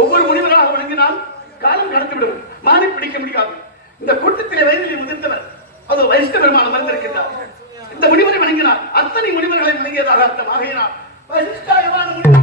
ஒவ்வொரு முனிவராக வணங்கினால் காலம் கடந்துவிடும், மாறி பிடிக்க முடியாது. இந்த கூட்டத்திலே வயதிலே முதிர்ந்தவர் அது வைஷ்ணவ பெருமாள் மறந்திருக்கின்றார். இந்த முனிவரை வணங்கினார் அத்தனை முனிவர்களை வணங்கியதாக அர்த்தம். ஆகையினால் வசிஷ்டாயமான முனிவர்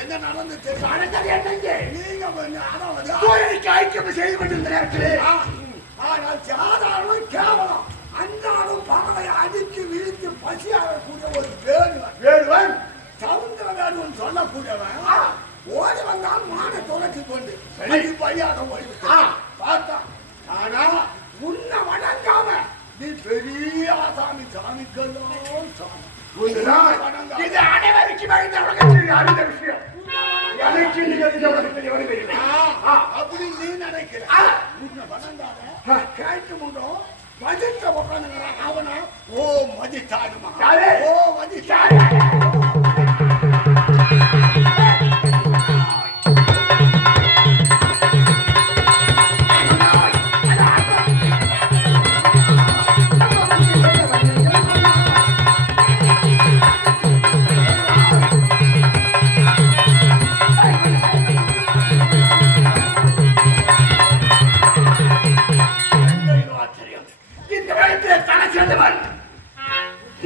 என்ன நடந்து ஐக்கியம் செய்து கொண்டிருந்த ஆனால் சாதாரணம் கேவலம் அன்றாடும் பறவை அடித்து வீழ்த்து பசியாகக்கூடிய ஒரு வேடுவன் சவுந்தர வேடுவன் சொல்லக்கூடியவன் ஓடி வந்தான் மான துளைச்சி கொண்டு பையாக ஓடிவிட்டான் பார்த்தான். ஆனா உன்ன வணங்காம நீ பெரிய ஆசாமி சாமிக்கெல்லாம் சாமி இது அனைவருக்கும் அறிந்த விஷயம். அப்படி நீ நினைக்கிற கேட்டு முன்னோம் மதித்த உட்காந்துங்கிற அவனா ஓ மதித்தாடுமா ஓ மதித்தாடு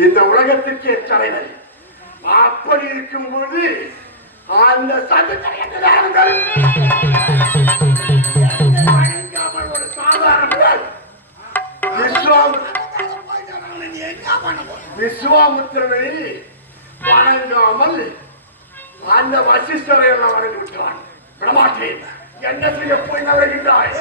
இந்த உலகத்திற்கே தலைவர். அப்படி இருக்கும் பொழுது அந்த ஒரு சாதாரண விஸ்வாமுத்திரனை வணங்காமல் அந்த வசிஷ்டரை எல்லாம் வணங்கி விட்டான். விடமாட்டேன். என்ன செய்ய போய் நகர்கின்றாய்?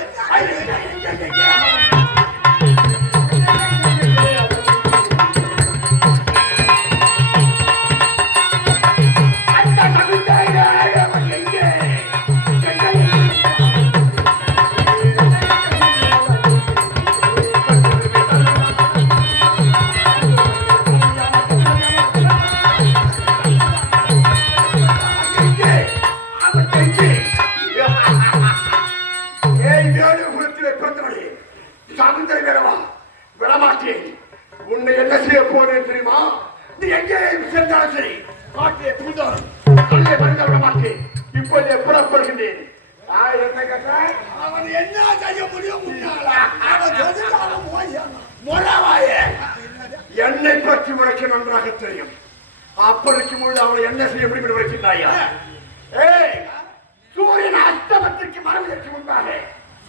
சாகுந்தரை வேறவா விடமாட்டேன். உன்னை என்ன செய்ய போறேன் தெரியுமா? நீ எங்கே சென்றாலும் சரி காட்டிலே தூண்டாலும் சொல்லே மறந்து விட மாட்டேன். இப்போதே புறப்படுகின்றேன். என்ன கேட்டால் அவன் என்ன செய்ய முடியும்? என்னை பற்றி உனக்கு நன்றாக தெரியும். அப்படிக்கு முழு அவனை என்ன செய்ய முடியும் என்று வைக்கின்றாயா? ஏய், சூரியன் அஸ்தமத்திற்கு மறைவதற்கு முன்பாக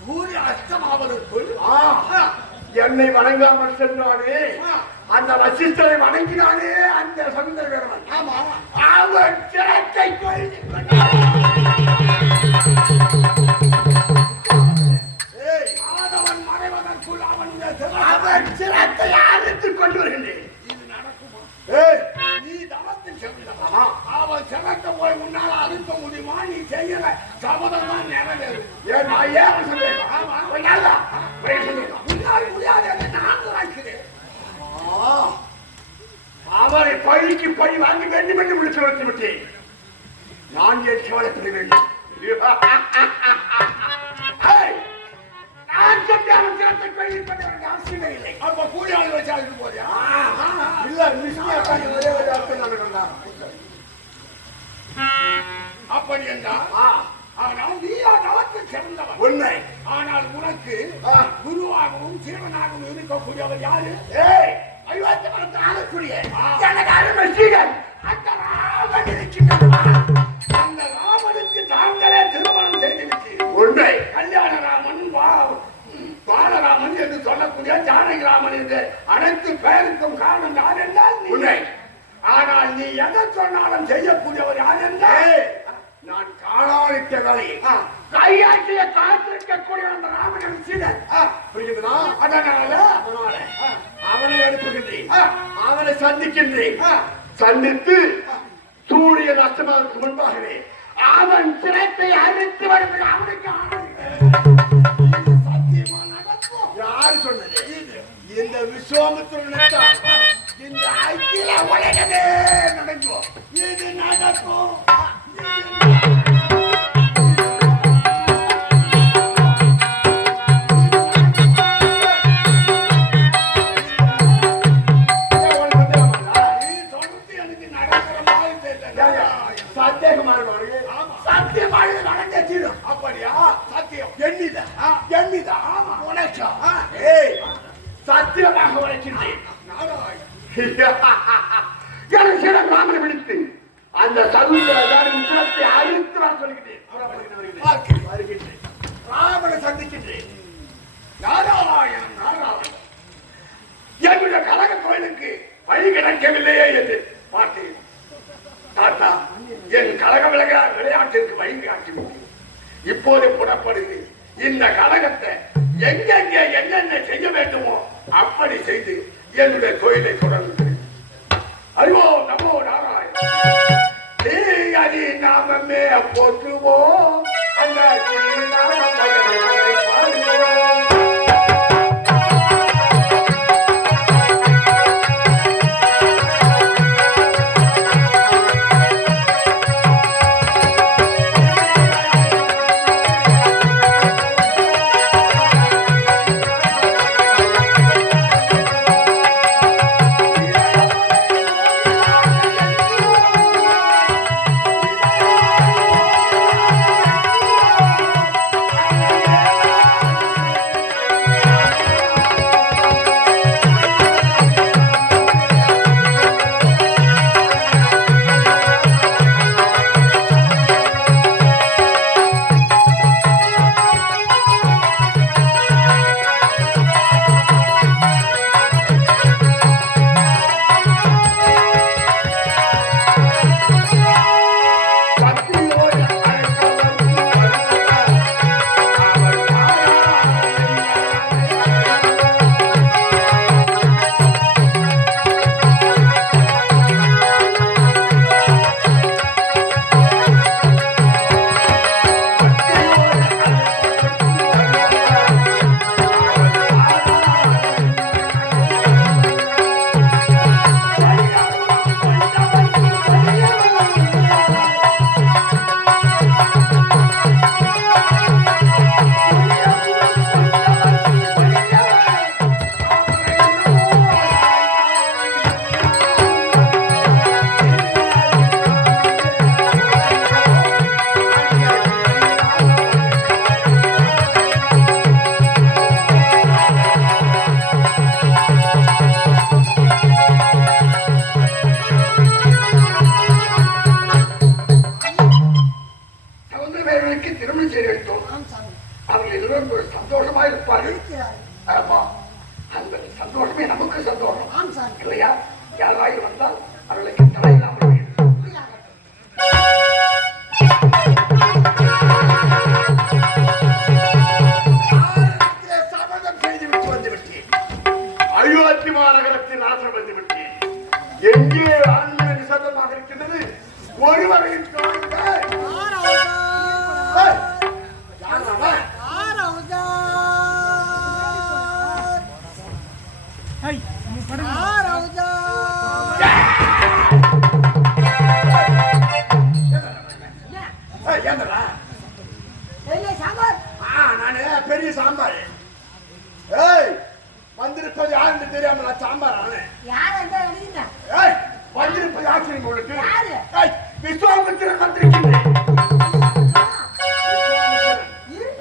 சூரிய அஸ்தமாவதற்குள் என்னை வணங்காமல் சென்றானே, அந்த வசிஷ்டரை வணங்கினானே அந்த சகுந்தர வேறவன், அவன் சிரத்தை ஆதவன் மறைவதற்குள் அவன் சிரத்தை அறுத்துக் கொண்டு வருகின்றேன். இது நடக்குமா? நீ தவத்தில் சென்றா அவன் சிறக்க போய் உன்னால அறுக்க முடியுமா? நீ செய்யற சபதம் தான் நிறைவேறும். ஏன் நான் ஏன் சொல்றேன்? அவரை பழிக்கு பழி வாங்கி வேண்டும் என்று முடிச்சு வைத்து விட்டேன். நான் ஏன் கவலைப்பட வேண்டும்? நான் சென்று அவன் சிறத்தை பழி பண்ண வேண்டிய அவசியமே இல்லை. அப்ப கூலி ஆள் வச்சாலும் போறியா? இல்ல, ஒரே ஒரு அர்த்தம் நான் அப்படி என்றால் ஆனால் நீயா தவத்தில் சிறந்தவன் உண்மை. ஆனால் உனக்கு குருவாகவும் சீவனாகவும் இருக்கக்கூடியவர் யாரு? ஆளக்கூடிய எனக்கு அருமை சீகன் அந்த ராமன் இருக்கின்றான். அந்த ராமனுக்கு தாங்களே திருமணம் செய்திருச்சு. உண்மை. கல்யாண ராமன் பாலராமன் என்று சொல்லக்கூடிய ஜானகி ராமன் என்று அனைத்து பெயருக்கும் காரணம் யார் என்றால் உண்மை. ஆனால் நீ எதை சொன்னாலும் செய்யக்கூடியவர் யார் என்றால் நான் காணாளிட்ட வேலையை கையாற்றிய காத்திருக்கக்கூடிய அந்த ராமன் சீடன் புரியுதுனா? அதனால அவனை எழுப்புகின்றேன், அவனை சந்திக்கின்றேன். சந்தித்து சூரியன் அஸ்தமாவுக்கு முன்பாகவே அவன் சிரத்தை அழித்து வருவது அவனுக்கு சத்தியமா நடக்கும். யாரு சொன்னது? இந்த விஸ்வாமித்திரன் இந்த ஐக்கிய உலகமே நடக்கும். இது நடக்கும். அப்படியா? சத்தியம் எண்ணிதா உனச்சா? சத்தியமாக உரைக்கின்றேன். ராமனை விடுத்து அந்த சகுந்தரத்தை அழித்து நான் சொல்கிறேன். ராமனை சந்திக்கின்றேன். நாராயணன் நாராயணன் என்னுடைய கழக கோயிலுக்கு வழி கிடைக்கவில்லையே என்று பார்த்தேன். தாத்தா, என் கழக விளையாட்டிற்கு வழி காட்டிவிட்டேன். இப்போது புறப்படுது. இந்த கழகத்தை எங்கெங்கே என்னென்ன செய்ய வேண்டுமோ அப்படி செய்து என்னுடைய கோயிலை தொடர்ந்து அறிவோ நமோ நாராயண அதி நாமமே போற்றுவோம். அந்த இருப்பாரு. இருக்கிறார். ஆமா, அந்த சந்தோஷமே நமக்கு சந்தோஷம் ஆம் சாமி. இல்லையா? யாராய் வந்தால் அவர்களுக்கு தலையில்லாமல் சபதம் செய்துவிட்டு வந்து விட்டேன். அயோத்தி மாநகரத்தின் ஆசை வந்து விட்டேன். எங்கே ஆன்மீக நிசப்தமாக இருக்கின்றது? ஒருவரையும் காணுங்கள். நானு பெரிய சாம்பார். ஏய், வந்திருப்பது யாருன்னு தெரியாம நான் சாம்பார் ஆனேன். ஏய், வந்திருப்பது ஆச்சரியம் உங்களுக்கு. ஏய், விஸ்வாமித்திரன் வந்திருக்கின்றேன்.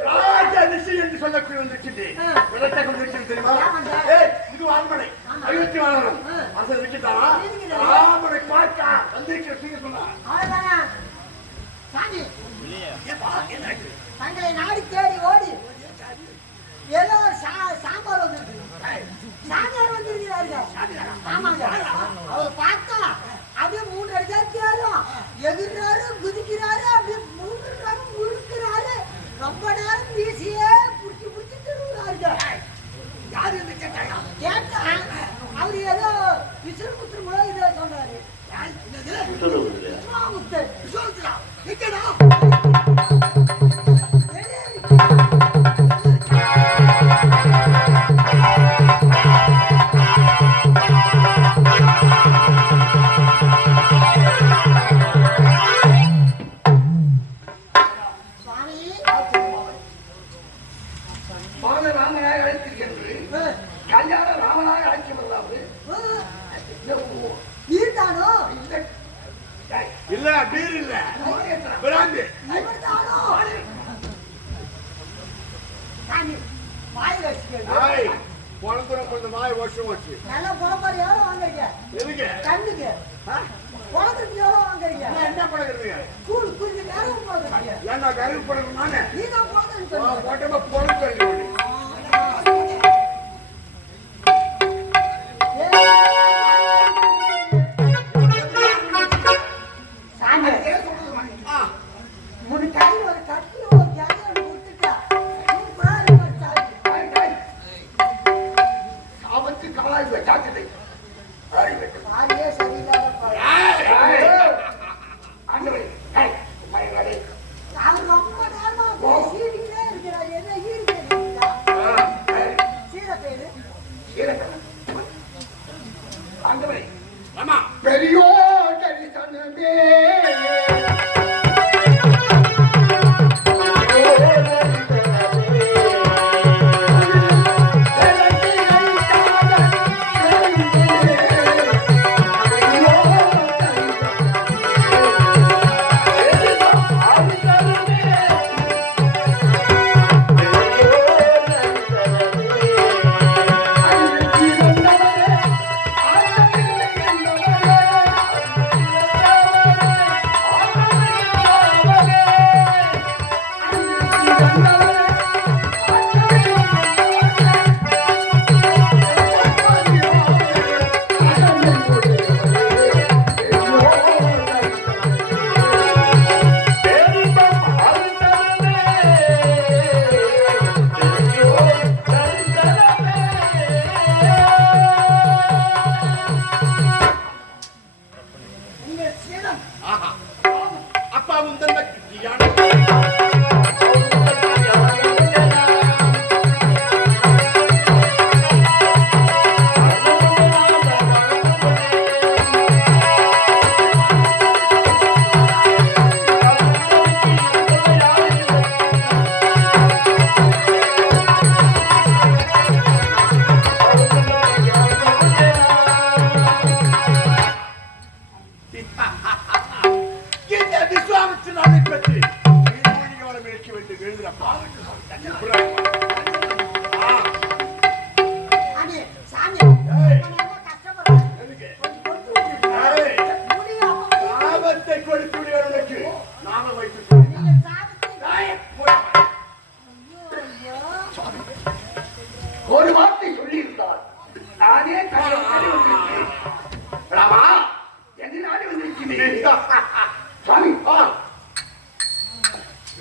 ராஜ ரிஷி என்று சொல்லக்கூடிய வந்திருக்கின்றேன். விளக்க கொண்டிருக்கிறது தெரியுமா? ஏய், இது அரண்மனை. அயோத்தி மாநகரம். அசல் இருக்கின்றாரா? ராமனை பார்க்க வந்திருக்கிற சொன்னா தங்களை நாடி தேடி ஓடி ஏதோ ஒரு சாம்பார் வந்துருக்கு. சாமியார் வந்திருக்கிறார்கள். ஆமாங்க, அவர் பார்த்தா அப்படியே 3 அடிச்சாரும் எதிர்றாரு, குதிக்கிறாரு, அப்படியே 3 நேரம் முழுக்கிறாரு. ரொம்ப நேரம் வீசியே புடிச்சு புடிச்சு திருவுறாரு. யாரு என்று கேட்டாயா? கேட்டா அவரு ஏதோ விசிறு குத்துரு கூட இதை சொல்றாரு. விஸ்வாமுத்தர். விஸ்வாமித்திரா எங்கடா? ராமனாக அழைத்திருக்கின்ற கல்யாண ராமனாக அழைச்சி வரலாறு நீர்தானோ? இல்ல, பீர் இல்ல, பிராந்தி. இவர்தானோ? வாய் வச்சுக்கணும். ஏய், பொழந்துரும் கொஞ்சம் வாய் வருஷம் வச்சு. நல்லா பொழப்பாரு. எவ்வளோ வாங்குறீங்க? எதுக்கு? கண்ணுக்கு. பொழக்கிறதுக்கு எவ்வளோ வாங்குறீங்க? என்ன பழகுறீங்க? கூழ் குஞ்சு நேரம் போடுறீங்க. ஏன்னா கருவு பழக்கம் நானே. நீ தான் போடுறேன்னு போட்டப்ப பொழுது ஒரு கட்டில ஒரு ஜாலியை கொடுத்துட்டா ஆபத்து காலாய் காட்டுதை பாரியே சரியில்லாத அவர் ரொம்ப நேரமா சீடிக்கிட்டே இருக்கிறார். என்ன ஈடுபடுறீங்களா? சீரப்பேரு பெரியோ தரிசனமே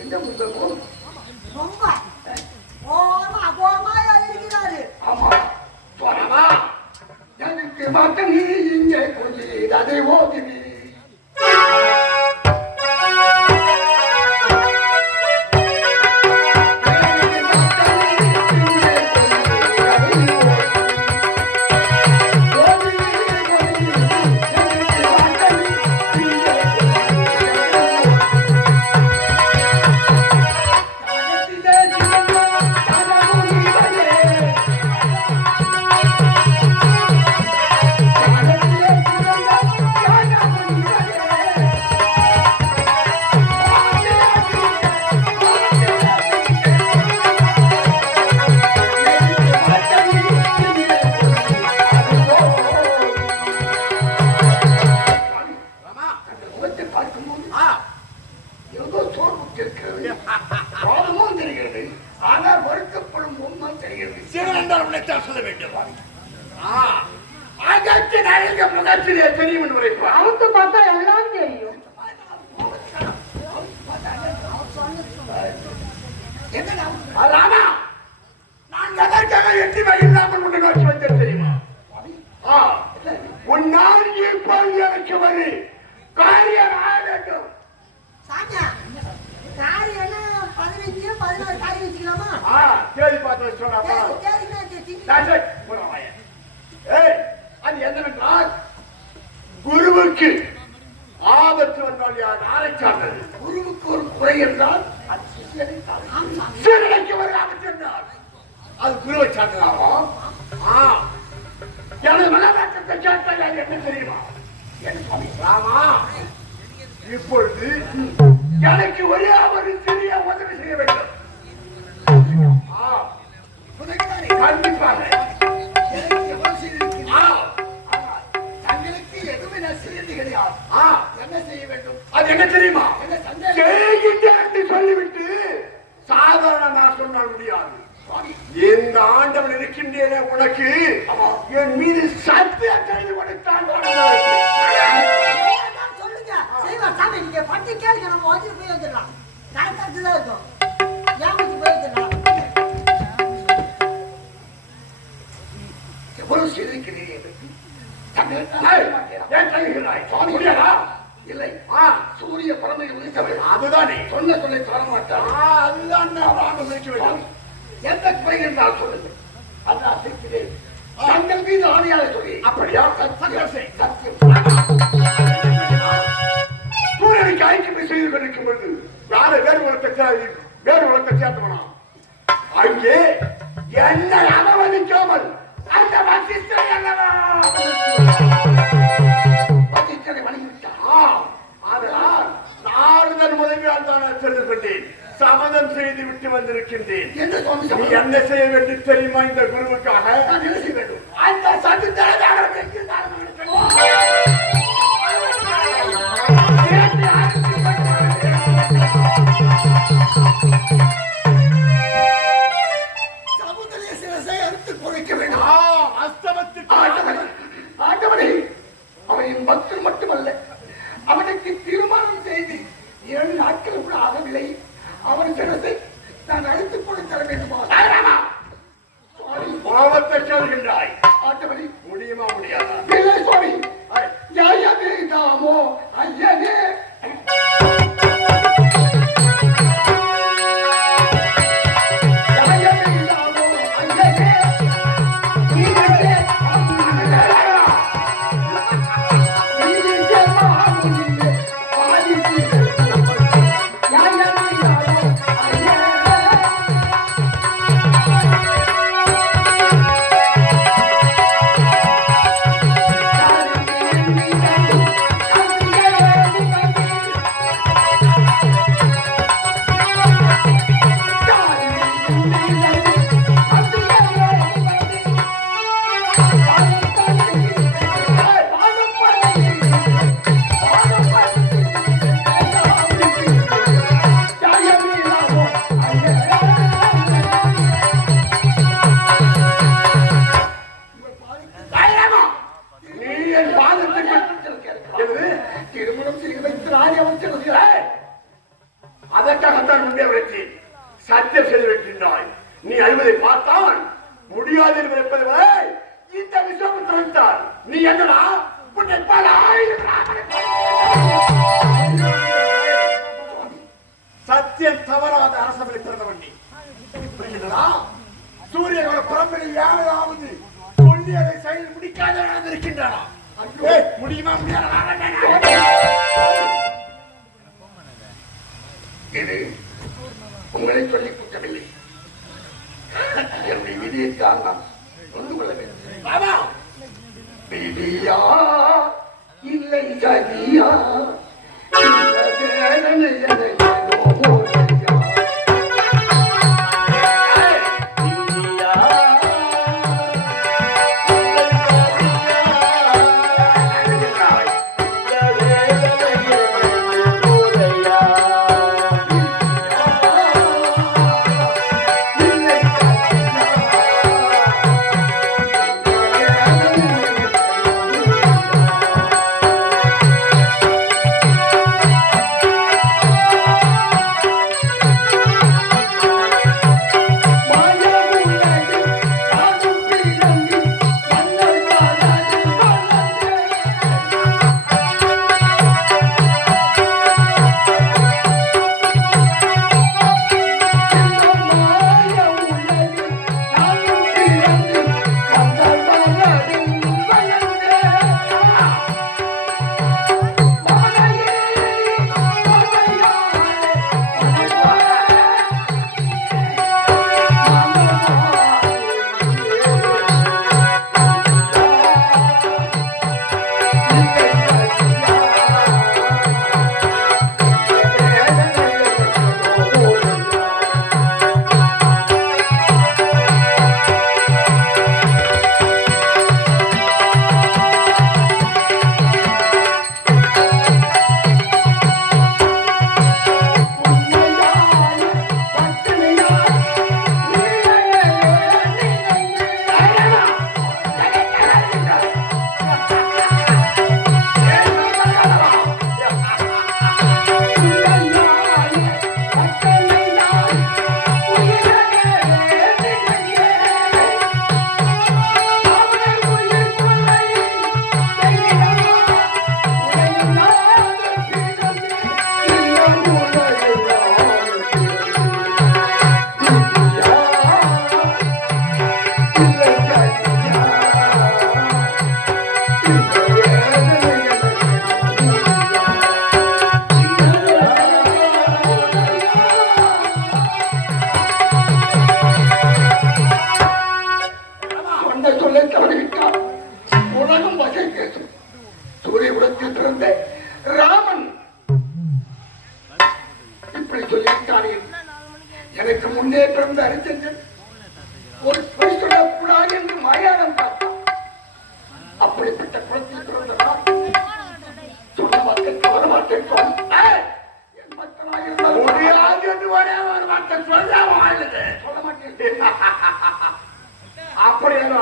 என்ன முதல் போதும் ரொம்ப ஓரமா அகோரமா இருக்கிறாரு. ஆமா சுவாரமா எனக்கு மட்டும் நீ இங்கே கொஞ்சி அதை ஓதுவி அவனுக்கு பார்த்தா எல்லாம் தெரியும். ராமா நான் எதற்காக எட்டி வழியில்லாமல் உன்னை நோக்கி வந்தேன் தெரியுமா? உன்னால் இப்போது எனக்கு வரு காரியம் ஆக வேண்டும். சாமியா காரியம் என்ன 15 16 காரியம் வச்சுக்கலாமா? தேடி பார்த்து சொன்னாப்பா அது என்னவென்றால் குருவுக்கு ஆபத்து வந்தால் யார் யாரை சார்ந்தது? குருவுக்கு ஒரு குறை என்றால் அது சீரடைக்கு ஒரு ஆபத்து என்றால் அது குருவை சார்ந்ததாகும். எனது மகாராஷ்டிரத்தை கேட்டால் அது என்ன தெரியுமா? என் சுவாமி ராமா இப்பொழுது எனக்கு ஒரே ஒரு சிறிய உதவி செய்ய வேண்டும். கண்டிப்பாக தங்களுக்கு எதுவுமே நான் செய்யறது கிடையாது. என்ன செய்ய வேண்டும்? அது என்ன தெரியுமா? என்று சொல்லிவிட்டு சாதாரண நான் சொன்னால் முடியாது. இந்த ஆண்டவன் இருக்கின்றேனே உனக்கு என் மீது சத்தியம் செய்து கொடுத்தான். சொல்லுங்க செய்வா சாமி, நீங்க பட்டி கேளுங்க, நம்ம வந்து போய் வந்துடலாம். கரெக்டாக தான் இருக்கும். ஏமாத்தி போய் வந்துடலாம். எவ்வளவு செய்திருக்கிறீர்கள்? இல்லை சூரிய பரமை உதித்தவள் அதுதானே சொன்ன சொல்லை தர மாட்டான். அதுதான் எந்த குறை என்றால் சொல்லுங்கள். அதான் செய்கிறேன். தங்கள் மீது ஆணையாக சொல்லி அப்படியா? சத்தியம் சூரியனுக்கு ஐக்கியமை செய்து கொண்டிருக்கும் பொழுது யாரை வேறு உலகத்தை சேர்த்தவனா அங்கே என்னை அவமதிக்காமல் அந்த வசிஷ்டரை வணங்கிவிட்டான். அதனால் நாரதன் உதவியால் தான் தெரிந்து கொண்டேன். சமதம் செய்து விட்டு வந்திருக்கின்றேன். நீ என்ன செய்ய வேண்டும் தெரியுமா? இந்த குருவுக்காக நான் என்ன செய்ய வேண்டும்? அந்த சத்து சமுதிர சிரசை அறுத்து கொடுக்க வேண்டும். ஆண்டவனை அவனின் பக்தர் மட்டுமல்ல, அவனுக்கு திருமணம் செய்து 7 நாட்கள் கூட ஆகவில்லை. அவன் சிரசை நான் அழைத்துக் கொண்டு தர வேண்டுமா? பாவத்தை சொல்கின்றாய். ஆண்டவனை முடியுமா முடியாதா? இல்லை சுவாமி. யாயதே தாமோ ஐயனே அதற்காகத்தான் முன்னே வைத்தேன். சத்தியம் செய்து வைக்கின்றாய். நீ அழுவதை பார்த்தால் முடியாது என்று இருப்பது வரை இந்த விஷயம் திறந்தால் நீ என்னடா உன்னை பல சத்தியம் தவறாத அரசவை பிறந்தவன் நீ. புரிகிறதா? சூரியனோட பிறப்பில் யாராவது சொல்லி அதை செயல் முடிக்காத நடந்திருக்கின்றனா? முடியுமா முடியாத இது உங்களை சொல்லி குற்றமில்லை. என்னுடைய விதியை தான் நான் கொண்டு கொள்ள வேண்டும். விதியா இல்லை சதியா இந்த வேதனை எனக்கு எனக்கு முன்னே பிறந்த அறிஞர்கள் ஒரு பொய் சொல்லக்கூடாது என்று மாயாடம் பார்த்தான். அப்படிப்பட்ட குளத்தில் பிறந்ததா சொல்ல மாட்டேன் சொல்ல மாட்டேன் சொல்ல மாட்டேன். அப்படியான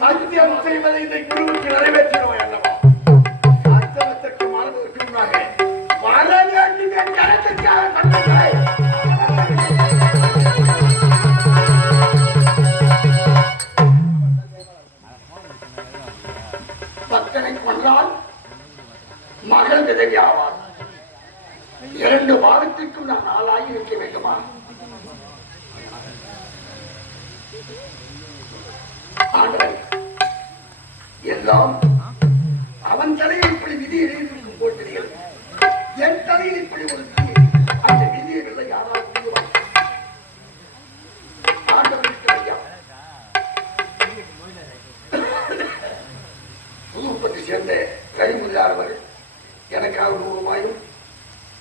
சத்தியம் செய்வதை இந்த குருவுக்கு நிறைவேற்றினோம் அல்லவா? சத்தியத்திற்கு மரணத்திற்கு முன்னாக வர வேண்டும் என்ற இடத்திற்காக கண்டதை பக்தனை கொன்றால் மகள் விதவி ஆவார். 2 வாரத்திற்கும் நான் ஆளாகி இருக்க வேண்டுமா? எல்லாம் அவன் தலையில் இப்படி விதி எழுதியிருக்கும் போல் தெரிகிறது. என் தலையில் இப்படி ஒரு அந்த விதியை யாராவது ஆண்டவருக்கு ஐயா புதுப்பட்டி சேர்ந்த கரிமுதியார் எனக்காக 100 ரூபாயும்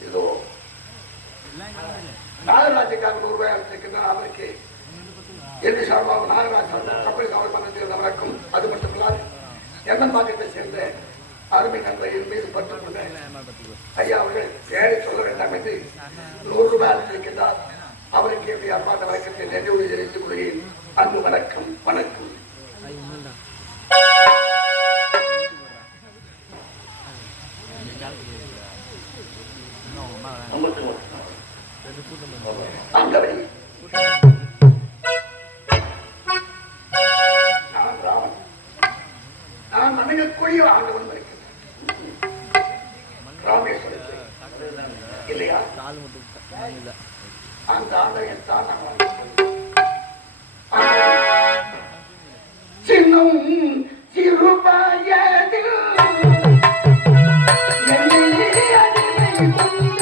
ஏதோ நாகராஜுக்காக 100 ரூபாய் அளித்திருக்கின்றார். அவருக்கு எந்த சார்பாக நாகராஜ் கப்பல் காவல் மன்றத்தில் வணக்கம். அது மட்டுமல்லாது எண்ணம்பாக்கத்தை சேர்ந்த அருமை நண்பர்கள் மீது பட்டுக்கொண்ட ஐயா அவர்கள் பேரை சொல்ல வேண்டாம் என்று 100 ரூபாய் அளித்திருக்கின்றார். அவருக்கு என்னுடைய அன்பான வணக்கத்தை நினைவு தெரிவித்துக் கொள்கிறேன். அன்பு வணக்கம். வணக்கம். ஆண்டவனே, நான் ராமன். நான் வணங்கக்கூடிய ஆண்டவன் இருக்கிறேன். ராமேஸ்வரத்தை இல்லையா? அந்த ஆலயம் தான் சின்னம் சிறுபாயதில் என்னை அடிமை கொண்ட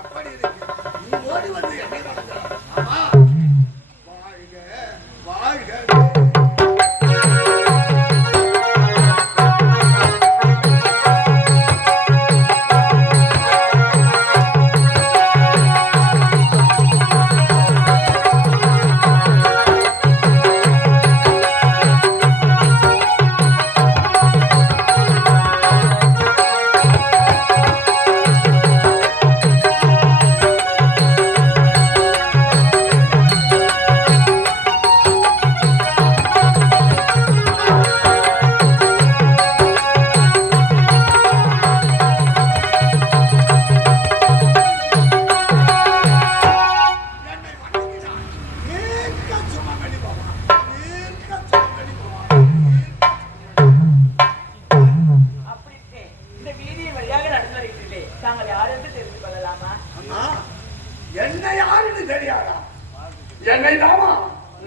அப்படி இருக்கு. நீ ஓடி வந்து என்னை வணங்குகிறாய். ஆமா. வாழ்க வாழ்க. என்ன யாருன்னு தெரியாதா? என்னை தாமா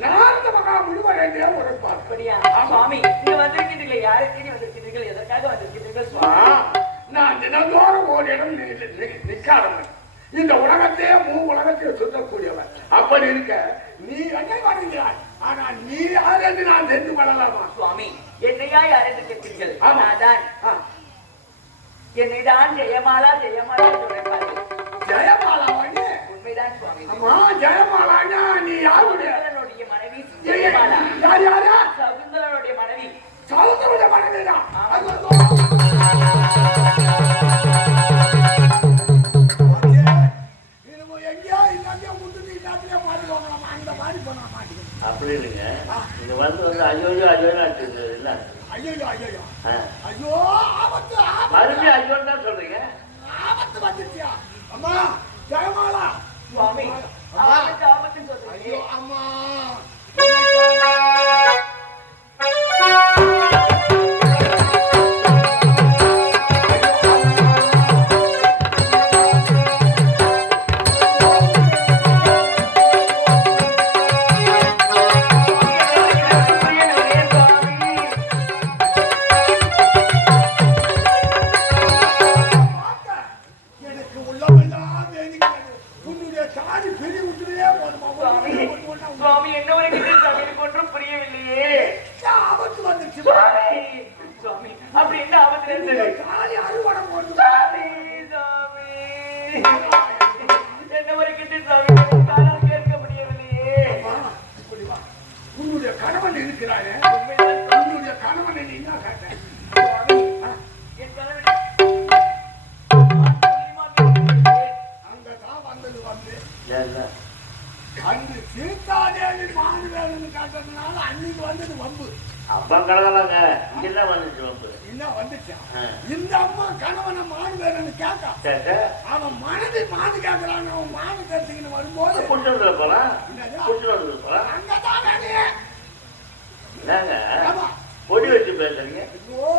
நாரத மகா முனிவரே உரைப்பார். அப்படியா சுவாமி? இங்க வந்திருக்கிறீர்களே, யாருக்கு வந்திருக்கிறீர்கள், எதற்காக வந்திருக்கிறீர்கள் சுவாமி? நான் தினந்தோறும் ஓரிடம் நிக்காதவன், இந்த உலகத்தையே உலகத்தை சுத்தக்கூடியவன். அப்படி இருக்க நீ என்னை வணங்குகிறாய். ஆனா நீ யார் என்று நான் தெரிந்து கொள்ளலாமா? சுவாமி, என்னையா யார் என்று கேட்கிறீர்கள்? என்னைதான் ஜெயமாலா ஜெயமாலா சொல்றேன். ஜெயமாலா உண்மைதான் சுவாமி. ஆமா, ஜெயமாலான்னா நீ யாருடைய மனைவி? ஜெயமாலா யார்? யாரா? சகுந்தலனுடைய மனைவி. சகுந்தலனுடைய மனைவிதான். அப்படி இல்லைங்க, இங்க வந்து ஐயோ ஐயோ இல்ல. ஐயோ ஐயோ ஐயோ, ஆபத்து மறுபடியும் ஐயோன்னு தான் சொல்றீங்க. ஆபத்து வந்துச்சியா? அம்மா ஜெயமாலா. சுவாமி, ஆபத்து சொல்றீங்க. ஐயோ அம்மா, சுவாமி, என்ன ஒரு எனக்கு ஒன்றும் புரியவில்லையே. ஆபத்து வந்துச்சு. சுவாமி, அப்படி என்ன ஆபத்து இருந்தது? காலி அறுவடை போட்டு சாமி, சாமி, என்ன ஒரு சாமி, காலம் கேட்க முடியவில்லையே. இப்படி வா, உன்னுடைய கணவன் இருக்கிறாரே, உன்னுடைய கணவனை நீ என்ன கேட்ட? என் கணவன் அங்கதான் வந்தது. வந்து ஏன் அன்று சீதாதேவி மாடு வேணும்னு கேட்டதுனால அன்னைக்கு வந்தது வம்பு. அப்பா கடவுளாங்க, இங்க என்ன வந்துச்சு வம்பு? என்ன வந்துச்சா? இந்த அம்மா கணவனை மாடு வேணும்னு கேட்டா, அவன் மனதை மாடு கேட்கறான். அவன் மாடு கட்டிக்கின்னு வரும்போது புடிச்சு போலாம், புடிச்சு போலாம். அங்கதான் வேலையே. என்னங்க ஆமா, பொடி வச்சு பேசுறீங்க? ஐயோ,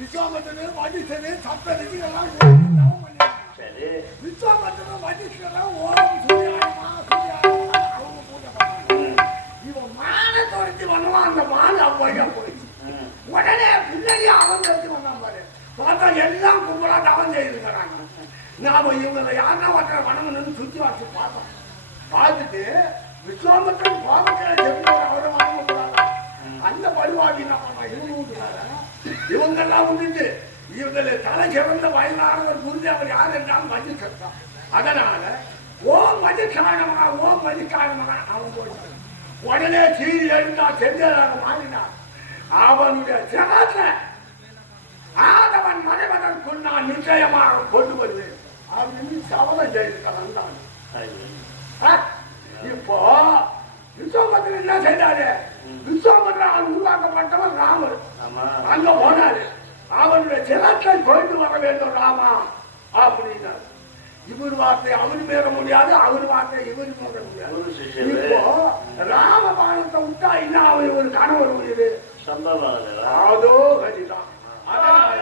விஸ்வாமத்தனு வடிசனு சப்தரிசி எல்லாம் தவம் பண்ணிருக்காங்க. சரி, விஸ்வாமத்தனு வடிசெல்லாம் ஓம் சூர்யாயமா சூர்யாயமா அவங்க பூஜை பண்ணாங்க. இவன் மானை துரத்தி பண்ணுவான். அந்த மாடு அவ்வழியா போயிடுச்சு. உடனே பின்னாடி அவன் எடுத்து வந்தான் பாரு. பார்த்தா எல்லாம் கும்பலா தவம் செய்திருக்கிறாங்க. நாம இவங்களை யாருன்னா ஒருத்தர் வணங்கணும்னு சுத்தி வச்சு பார்த்தோம். பார்த்துட்டு விஸ்வாமத்தன் கோபத்துல செஞ்சவர் அவரை வணங்க கூடாது. அந்த பரிவாடி என்ன பண்ணா, இவங்கெல்லாம் வந்துட்டு இவங்களை தலை சிறந்த வயதானவர் புரிஞ்சு அவர் யார் என்றாலும் மதில் செலுத்தான். அதனால ஓம் மதிக்காரணமா ஓம் மதிக்காரணமா அவன் போயிட்டான். உடனே சீரி எழுந்தா செஞ்சதாக மாறினான். அவனுடைய சிரத்தை ஆதவன் மறைவதற்குள் நான் நிச்சயமாக கொண்டு வருவேன் அப்படின்னு சபதம் செய்திருக்கிறான். இப்போ விஸ்வாமத்திரன் என்ன செய்தாரு? விஸ்வாமத்திரன் உருவாக்கப்பட்டவன் ராமர். அங்க போனாரு. அவனுடைய சிரத்தை கொண்டு வர வேண்டும் ராமா அப்படின்னாரு. இவர் வார்த்தை அவரு மீற முடியாது, அவர் வார்த்தை இவரு மீற முடியாது. இப்போ ராமபானத்தை விட்டா இன்னும் அவர் ஒரு கணவர் உயிரு அதோ கதிதான். அதனால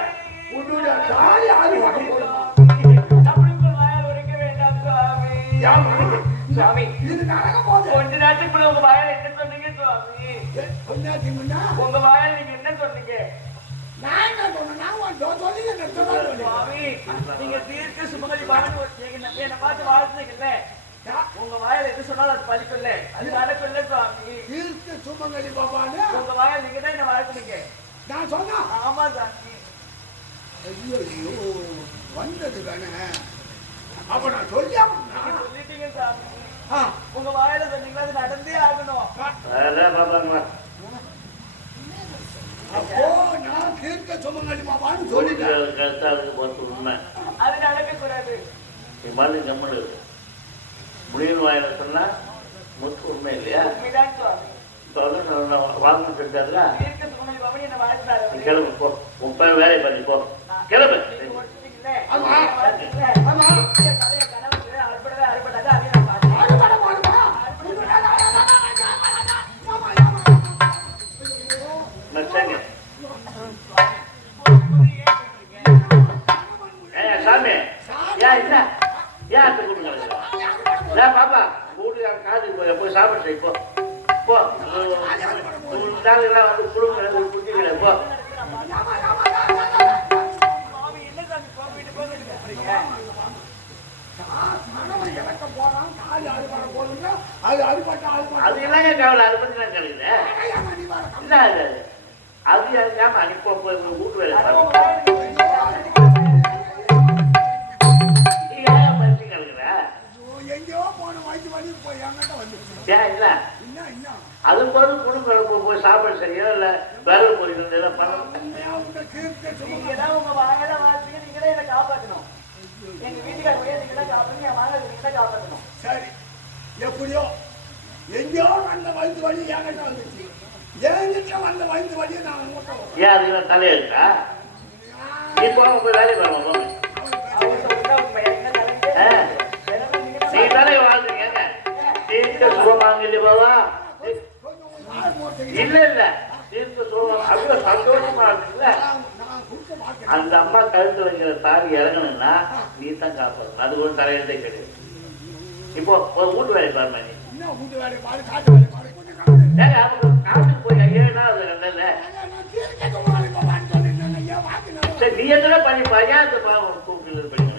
உன்னுடைய தாலி அறுவடை போடுமா? இது நடக்க போது கொஞ்ச நேரத்துக்குள்ள உங்க வாயால என்ன சொன்னீங்க சுவாமி? கொஞ்ச நேரத்துக்கு முன்னா உங்க வாயால நீங்க என்ன சொன்னீங்க? நான் என்ன சொன்னேன்? சுவாமி, நீங்க தீர்க்க சுமங்கலி பாருங்க. என்னை பார்த்து வாழ்த்துனீங்கல்ல, உங்க வாயில எது சொன்னாலும் அது பலிக்கும்ல, அது நடக்கும்ல சுவாமி. தீர்க்க சுமங்கலி பாபான்னு உங்க வாயில நீங்க தான் என்ன வாழ்த்துனீங்க. நான் சொன்னா ஆமா சாமி. ஐயோ வந்தது தானே அப்ப நான் சொல்லி நீங்க சொல்லிட்டீங்க சாமி. உங்க வாயில சொன்னீங்களா அது நடந்தே ஆகணும். அதெல்லாம் பாப்பாங்களா அப்போ நான் தீர்க்க சுமங்கலி பாபான்னு சொல்லிட்டேன். கருத்தாளுக்கு பொறுத்து உண்மை. அது நடக்க கூடாது. நீ மாதிரி கம்மனு இருக்கு. முடியும் வாயில சொன்னா முத்து உண்மை இல்லையா? உண்மைதான் சுவாமி. இப்போ வந்து வாழ்ந்து சொல்லிட்டாருல, தீர்க்க சுமங்கலி பாபா என்ன வாழ்த்துறாரு. நீ கிளம்பு போ. உன் பையன் வேலையை பண்ணி போ. கிளம்பு. நீங்க ஒத்துட்டீங்கல்ல, ஆமா. வாழ்த்துங்களே. ஆமா. என் தலைய கனவுல அறுபடாத அறுபடாத அதையும் நான் பார்த்தேன். அறுபடை போடுமா? மச்சாங்க. சாமி ஏன் என்ன ஏன் அத்தை கூப்பிடுங்க பாப்பா வீட்டுக்கு காதுக்கு போய் சாப்பிட்டு போ போ. உங்களுக்கு தாங்கலாம் வந்து குடும்பம் குடிக்கல போ. சுவாமி என்ன சாமி போகிட்டு போகிட்டு பேசுறீங்க. கணவன் இறக்க போறான், காலி அறுபடை போடுங்க, அது அறுபட்டா அறுபடை. அது எல்லாமே கவலை அதை பத்தி நான் கிடைக்குது. நீ வர என்ன அது ஏமா அனுப்பி போய் வீட்டு வேலை ஆனா உங்க பாரு. வாயில நீ ஏன் பறிச்சு கிடக்குற? எங்கேயோ போன வயிற்று வலி போய் என்கிட்ட வந்துருச்சு. ஏன் இல்ல இன்னும் அது போது குடும்ப போய் சாப்பாடு செய்யோ இல்ல விரல் பொறிக்கிறது எல்லாம் பண்ணணும். உண்மையா உங்க தீர்க்க நீங்க சுமங்கலி தான் உங்க வாயில வாழ்த்துங்க, நீங்க தான் என்ன காப்பாற்றணும். எங்க வீட்டுக்கார போய் நீங்க தான் காப்பாற்றணும், என் வாயில நீங்க தான் காப்பாற்றணும். சரி எப்படியோ எங்கேயோ வந்த வயிற்று வலி என்கிட்ட வந்துச்சு. என்கிட்ட வந்த வயிற்று வலியை நான் உங்கள்கிட்ட ஏன் அது தலையெழுத்தா? நீ போக போய் வேலையை பாருங்க போங்க. அவங்க சொல்றதா உண்மை. என்ன தலைங்க? எல்லாமே நீங்க நீ தானே வாழ்ந்துங்க தீர்க்க சுகமாங்க இல்லையா பாவா? இல்ல இல்ல தீர்க்க சுகம் அவ்வளவு சந்தோஷமா இருக்குல்ல. நான் கொடுக்க மாட்டேன். அந்த அம்மா கழுத்து வைக்கிற தாலி இறங்கணும்னா நீ தான் காப்பாற்றணும். அது ஒரு தலையெழுத்தே கிடையாது. இப்போ ஒரு வீட்டு வேலை பாருமா நீ. இன்னும் வீட்டு வேலை பாரு, காட்டு வேலை பாரு, கொஞ்சம் கம்மி. ஏங்க அவங்க காட்டுக்கு போய் 7 நாள் கண்டல. நான் தீர்க்க சுமங்கலி பாபான்னு சொல்லிட்டேன். ஏன் வாக்கு நல்லா சரி நீ எத்தனை பண்ணி பையன் அந்த பாவம் கூப்பிட்டு பண்ணி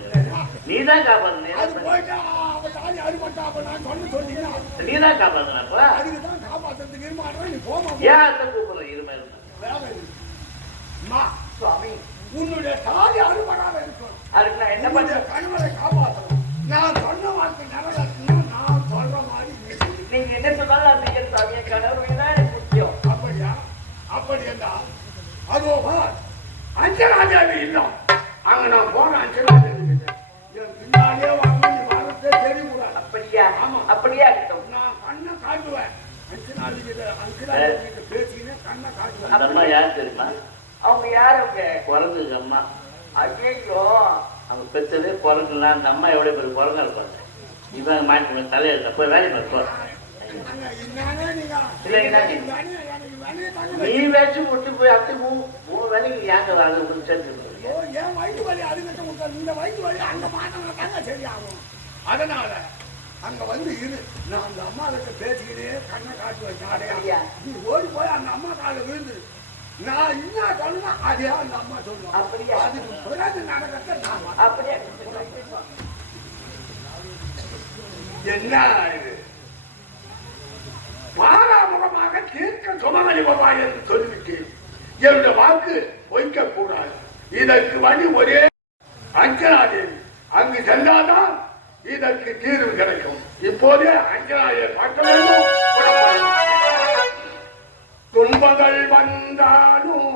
நீ தான் அது காப்பாற்றணும். போயிட்டா அவ தாலி அறுபட்டா அப்ப நான் சொன்னீங்கன்னா நீ தான் காப்பாற்றணும். அதுக்கு தான் காப்பாற்றுறதுக்கு இருமாட்டேன். நீ போமா ஏன் அத்தை கூப்பிடுற இருமை இருந்தா வேலை இல்லை. அம்மா, சுவாமி உன்னுடைய தாலி அறுபடாத இருக்கணும். அதுக்கு நான் என்ன என்னுடைய பண்றேன். கணவரை காப்பாற்றணும். நான் சொன்ன வார்த்தை நிறைவேற்றணும். நான் சொல்ற மாதிரி நீ செய். நீங்க என்ன சொன்னாலும் நான் செய்யறேன் சாமி. என் கணவர் தான் எனக்கு முக்கியம். அப்படியா? அப்படி என்றால் அதோ பார், அஞ்சனாதேவி இல்லம். அங்க நான் போன அஞ்சனாதேவி கிட்ட என் பின்னாலே வந்து நீ வரத்தே தெரியக்கூடாது. அப்படியா? ஆமா. அப்படியே ஆகட்டும். நான் கண்ணை காட்டுவேன். அஞ்சனாதேவி கிட்ட பேசினேன், கண்ணை காட்டுவேன். அந்த அம்மா யார் தெரியுமா? அவங்க யார் அவங்க? குரங்குக்கு அம்மா. ஐயோ அவங்க பெற்றது குரங்குலாம் அந்த அம்மா எவ்வளவு பேர் குரங்கா இருப்பாங்க. இவன் மாட்டி தலையில போய் வேலை பார்ப்போம். என்னன்னே நீங்க இல்லை, இல்லை. எனக்கு வேலையை தாங்க. நீ வச்சு விட்டு போய் அப்படி மூணு வேலைக்கு ஏங்க வாங்க உங்களுக்கு சேர்த்து ஓ, என் வயிற்று வலி அதுக்கிட்ட விட்டாரு. இந்த வயிற்று வலி அங்க மாட்டவங்க தாங்க சரியாகும். அதனால அங்க வந்து இரு. நான் அந்த அம்மா கிட்ட பேசிக்கிட்டே கண்ணை காட்டுவேன். அப்படியா? நீ ஓடி போய் அந்த அம்மா காலில் விழுந்து நான் என்ன சொன்னா அதே அந்த அம்மா சொல்லுவான். அப்படியா? அதுக்கு பிறகு நடக்கிறத நான் அப்படியே என்ன இது பாராமுகமாக தீர்க்க சுமங்கலி பாபா என்று சொல்லிவிட்டு என்னுடைய வாக்கு பொய்க்க கூடாது. இதற்கு வழி ஒரே அஞ்சனாதேவி. அங்கு சென்றாதான் இதற்கு தீர்வு கிடைக்கும். இப்போதே அஞ்சனாதேவி பார்க்க வேண்டும். துன்பங்கள் வந்தாலும்